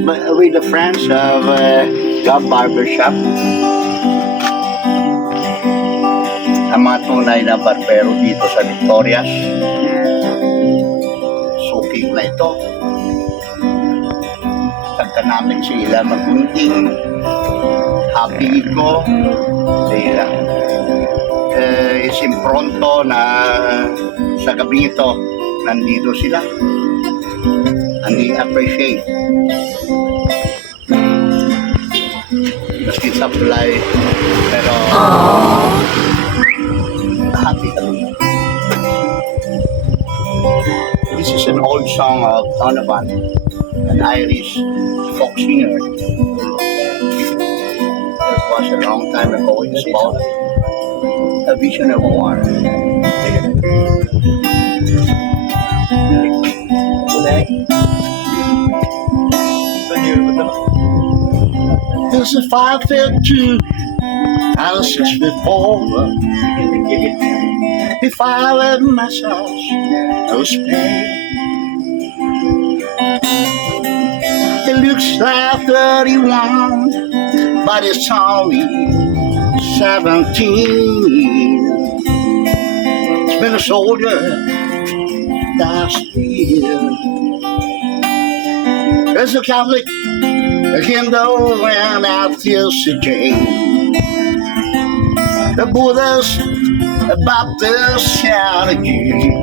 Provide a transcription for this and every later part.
With the friends of Gab Barbershop, ang mga tunay na barbero dito sa Victorias. Suking na ito. Tagka namin sila magunting. Happy ko sila. Isimpronto na sa gabi ito, nandito sila. And they appreciate. Maski supply, pero happy kami. This is an old song of Donovan, an Irish folk singer. It was a long time ago. It's about a vision of war. There's a 552 and a 6 before. If I let myself those pain, it looks like 31, but it's only 17. It's been a soldier last year. There's a Catholic, a Hindu, and atheist, a Jain. The Buddhist, a Baptist, and a Jew.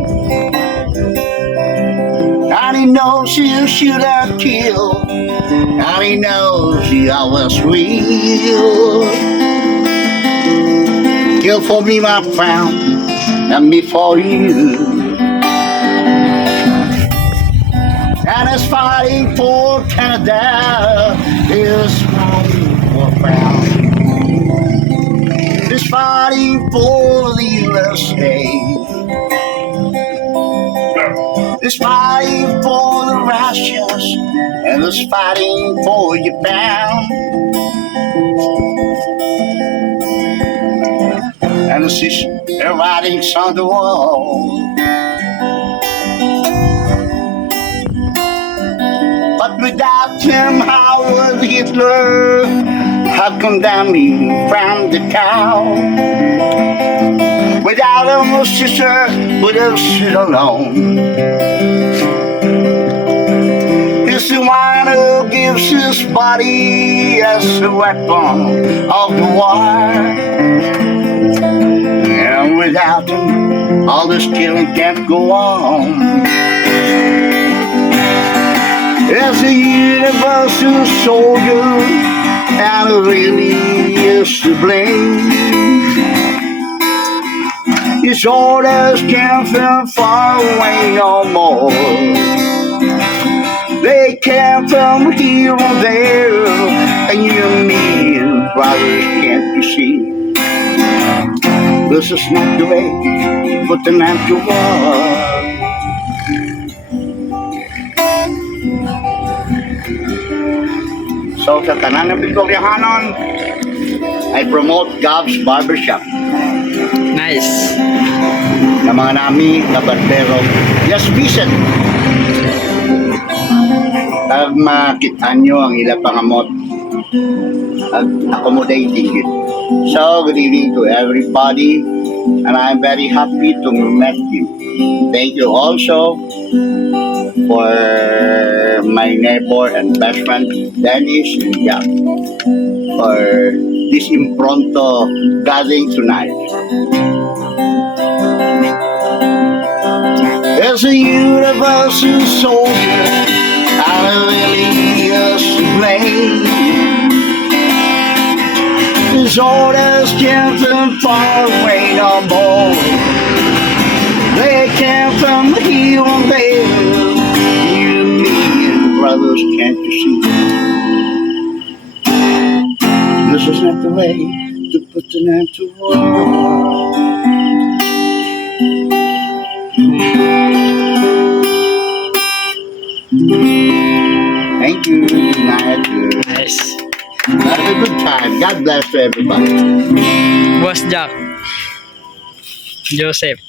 And he knows he'll shoot and kill, and he knows he always will. Kill for me, my friend, and me for you. And is fighting for Canada, is fighting for France, is fighting for the USA, is fighting for the Russians, and is fighting for Japan, and this is the writings on the wall. But without him, how would Hitler have condemned me from the cow? Without him, my sister would have stood alone. He's the one who gives his body as a weapon of the war. And without him, all this killing can't go on. As a universal soldier, and really is to blame. His orders came from far away no more. They came from here and there, and you and me and brothers, can't you see? This is not the way to put an end to war. So sa tanan ng Victoriahanon, I promote Gab's Barbershop. Nice. Na mga nami na barbero. Just visit. Tag makita nyo ang ilang pangamot. Accommodating it. So, good evening to everybody. And I'm very happy to meet you. Thank you also for my neighbor and best friend Dennis and Jack for this impromptu gathering tonight. As a universal soldier, I really is to blame. His orders came from far away no more. They came from here and there. You and me and brothers, can't you see? This is not the way to put an end to war. Thank you. Good night. Nice. Have a good time. God bless to everybody. Boss Jack. Joseph.